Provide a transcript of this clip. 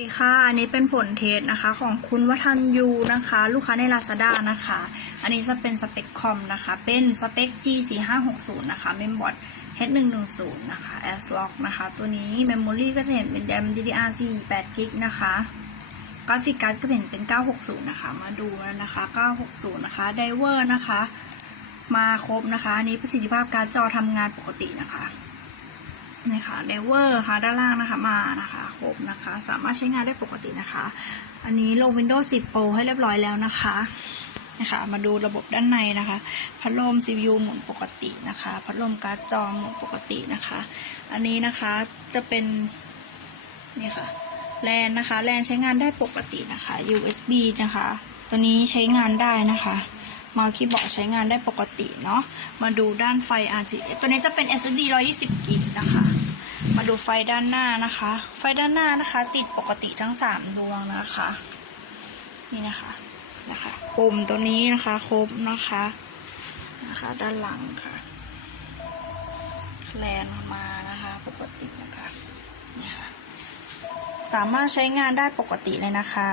สวัสดีค่ะอันนี้เป็นผลเทสนะคะของคุณวัฒนยูนะคะ ลูกค้าใน Lazada นะคะ อันนี้จะเป็นสเปคคอมนะคะ เป็นสเปค G 4 5 6 0 นะคะเมมบอร์ด H 1 1 0 นะคะ S lock นะคะ ตัวนี้ Memory ก็จะเห็นเป็น RAM DDR 4 8 g b นะคะกราฟิกการ์ดก็เห็นเป็น 960 นะคะ มาดูนะคะ 960 นะคะไดเวอร์นะคะ มาครบนะคะอันนี้ประสิทธิภาพการ์ดจอทำงานปกตินะคะนี่ค่ะเดเวอร์ค่ะด้านล่างนะคะมานะคะ บนะคะ สามารถใช้งานได้ปกตินะคะ อันนี้ลง Windows 10 Pro ให้เรียบร้อยแล้วนะคะนะคะ มาดูระบบด้านในนะคะ พัดลม CPU หมุนปกตินะคะ พัดลมการ์ดจอหมุนปกตินะคะ อันนี้นะคะจะเป็นนี่ค่ะแลนนะคะแลนใช้งานได้ปกตินะคะ USB นะคะ ตัวนี้ใช้งานได้นะคะเมาส์คีย์บอร์ดใช้งานได้ปกติเนาะ มาดูด้านไฟ RGB ตัวนี้จะเป็น SSD 120กิกนะคะ มาดูไฟด้านหน้านะคะ ไฟด้านหน้านะคะ ติดปกติทั้งสามดวงนะคะ นี่นะคะนะคะปุ่มตัวนี้นะคะครบนะคะนะคะ ด้านหลังค่ะแลนมานะคะปกตินะคะนี่ค่ะสามารถใช้งานได้ปกติเลยนะคะ